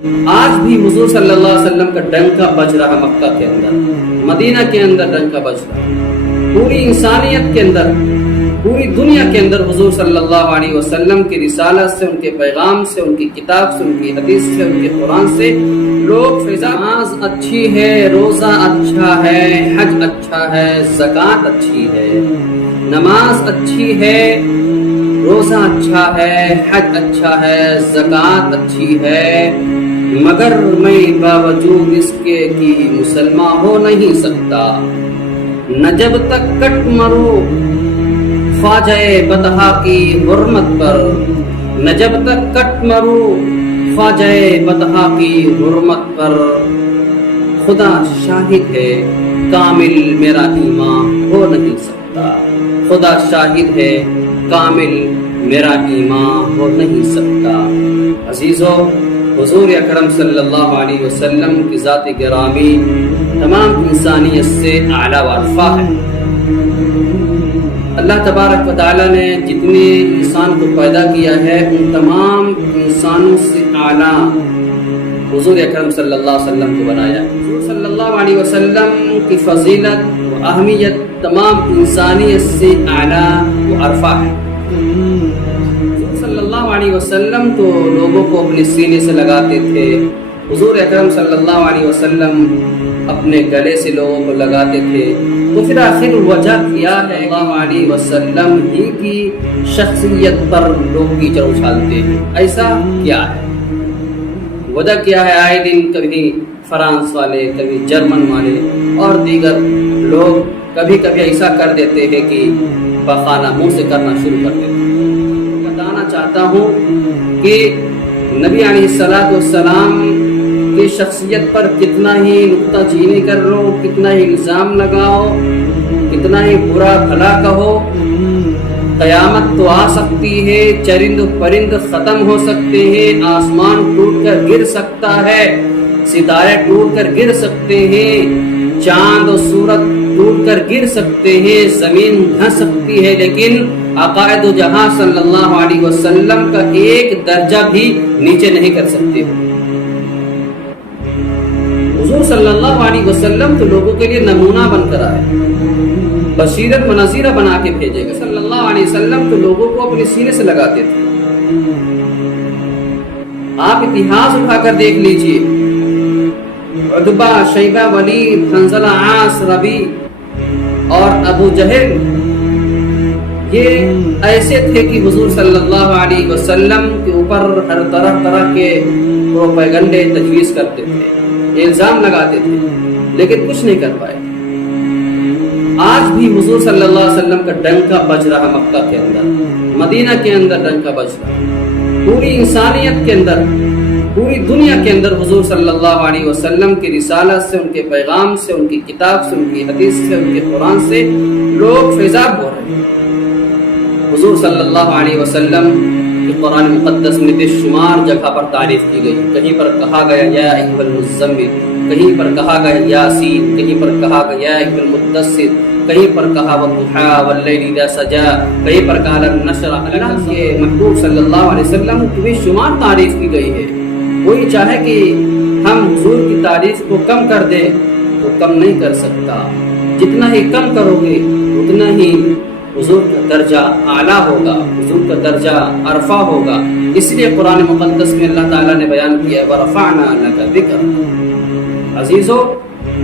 آج بھی حضور صلی اللہ علیہ وسلم کا ڈنکا بج رہا مکہ کے اندر، مدینہ کے اندر ڈنکا بج رہا، پوری انسانیت کے اندر، پوری دنیا کے اندر حضور صلی اللہ علیہ وسلم کی رسالت سے، ان کے پیغام سے، ان کی کتاب سے، ان کی حدیث سے، ان کے قرآن سے لوگ فضا نماز اچھی ہے، روزہ اچھا ہے، حج اچھا ہے، زکوٰۃ اچھی ہے، نماز اچھی ہے، روزہ اچھا ہے، حج اچھا ہے، زکوٰۃ اچھی ہے، مگر میں باوجود اس کے کہ مسلمان ہو نہیں سکتا، نہ جب تک کٹ مرو خواجہ بطحا کی حرمت پر، نہ جب تک کٹ مرو خواجہ بطحا کی حرمت پر، خدا شاہد ہے کامل میرا ایمان ہو نہیں سکتا، خدا شاہد ہے کامل میرا ایمان ہو نہیں سکتا۔ عزیزو، حضور اکرم صلی اللہ علیہ وسلم کی ذات گرامی تمام انسانیت سے اعلیٰ و ارفع ہے۔ اللہ تبارک و تعالیٰ نے جتنے انسان کو پیدا کیا ہے ان تمام انسانوں سے اعلیٰ حضور اکرم صلی اللہ علیہ وسلم کو بنایا۔ حضور صلی اللہ علیہ وسلم کی فضیلت و اہمیت تمام انسانیت سے اعلیٰ و ارفع ہے۔ حضور صلی اللہ علیہ وسلم تو لوگوں کو اپنے سینے سے لگاتے تھے، حضور اکرم صلی اللہ علیہ وسلم اپنے گلے سے لوگوں کو لگاتے تھے، تو پھر آخر وجہ کیا ہے؟ اللہ علیہ وسلم ہی کی شخصیت پر لوگ کیچڑ اچھالتے ہیں، ایسا کیا ہے؟ وجہ کیا ہے؟ آئے دن کبھی فرانس والے، کبھی جرمن والے اور دیگر لوگ کبھی کبھی ایسا کر دیتے ہیں کہ بخانہ منہ سے کرنا شروع کر دیتے ہیں۔ بتانا چاہتا ہوں کہ نبی علیہ السلام کی شخصیت پر کتنا ہی نکتہ چینی کر لو، کتنا ہی الزام لگاؤ، کتنا ہی برا بھلا کہو، قیامت تو آ سکتی ہے، چرند پرند ختم ہو سکتے ہیں، آسمان ٹوٹ کر گر سکتا ہے، ستارے ٹوٹ کر گر سکتے ہیں، چاند و سورج ٹوٹ کر گر سکتے ہیں، زمین دھنس سکتی ہے، لیکن عقائد و جہاں صلی اللہ علیہ وسلم کا ایک درجہ بھی نیچے نہیں کر سکتے۔ حضور صلی اللہ علیہ وسلم تو لوگوں کے لیے نمونہ بن کر آئے، بشیرت و نذیرہ بنا کے بھیجے گا۔ صلی اللہ علیہ وسلم تو لوگوں کو اپنے سینے سے لگاتے تھے۔ آپ اتہاس اٹھا کر دیکھ لیجئے، عتبہ، شیبہ، ولید، حنظلہ، عاص، ربیع اور ابو جہل، یہ ایسے تھے کہ حضور صلی اللہ علیہ وسلم کے اوپر ہر طرح کے پروپیگنڈے تجویز کرتے تھے، الزام لگاتے تھے، لیکن کچھ نہیں کر پائے۔ آج بھی حضور صلی اللہ علیہ وسلم کا ڈنکا بج رہا مکہ کے اندر، مدینہ کے اندر ڈنکا بج رہا، پوری انسانیت کے اندر، پوری دنیا کے اندر حضور صلی اللہ علیہ وسلم کی رسالت سے، ان کے پیغام سے، ان کی کتاب سے، ان کی حدیث سے، ان کے قرآن سے لوگ فیضاب ہو رہے ہیں۔ حضور صلی اللہ علیہ وسلم کی قرآن مقدس میں بے شمار جگہ پر تعریف کی گئی، کہیں پر کہا گیا یا ایھا المزمل، کہیں پر کہا گیا یاسین، کہیں پر کہا گیا یا ایھا المدثر، کہیں پر کہا والضحیٰ واللیل اذا سجا، کہیں پر کہا لم نشرح لک۔ یہ محبوب صلی اللہ علیہ وسلم کی بے شمار تعریف کی گئی ہے۔ کوئی چاہے کہ ہم حضور کی تعریف کو کم کر دیں تو کم نہیں کر سکتا، جتنا ہی کم کرو گے اتنا ہی حضور کا درجہ اعلیٰ ہوگا، حضور کا درجہ ارفع ہوگا۔ اس لیے قرآن مقدس میں اللہ تعالیٰ نے بیان کیا ہے وَرَفَعْنَا لَكَ ذِكْرَكَ۔ عزیزو،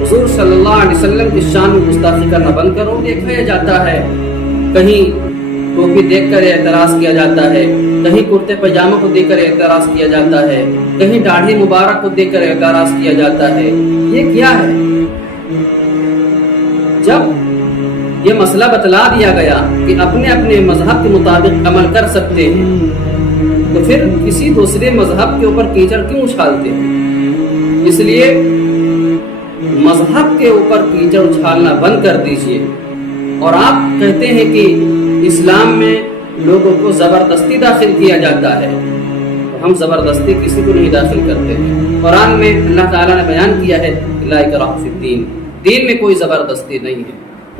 حضور صلی اللہ علیہ وسلم کی شان میں گستاخی کرنا بند کرو۔ دیکھا جاتا ہے کہیں ٹوپی دیکھ کر اعتراض کیا جاتا ہے، کہیں کرتے پاجامہ کو دیکھ کر اعتراض کیا جاتا ہے، کہیں داڑھی مبارک کو دیکھ کر اعتراض کیا جاتا ہے۔ یہ کیا ہے؟ جب یہ مسئلہ بتلا دیا گیا کہ اپنے اپنے مذہب کے مطابق عمل کر سکتے ہیں، تو پھر کسی دوسرے مذہب کے اوپر کیچڑ کیوں اچھالتے ہیں؟ اس لیے مذہب کے اوپر کیچڑ اچھالنا بند کر دیجئے۔ اور آپ کہتے ہیں کہ اسلام میں لوگوں کو زبردستی داخل کیا جاتا ہے، تو ہم زبردستی کسی کو نہیں داخل کرتے ہیں۔ قرآن میں اللہ تعالیٰ نے بیان کیا ہے لا اکراہ فی الدین، دین میں کوئی زبردستی نہیں ہے۔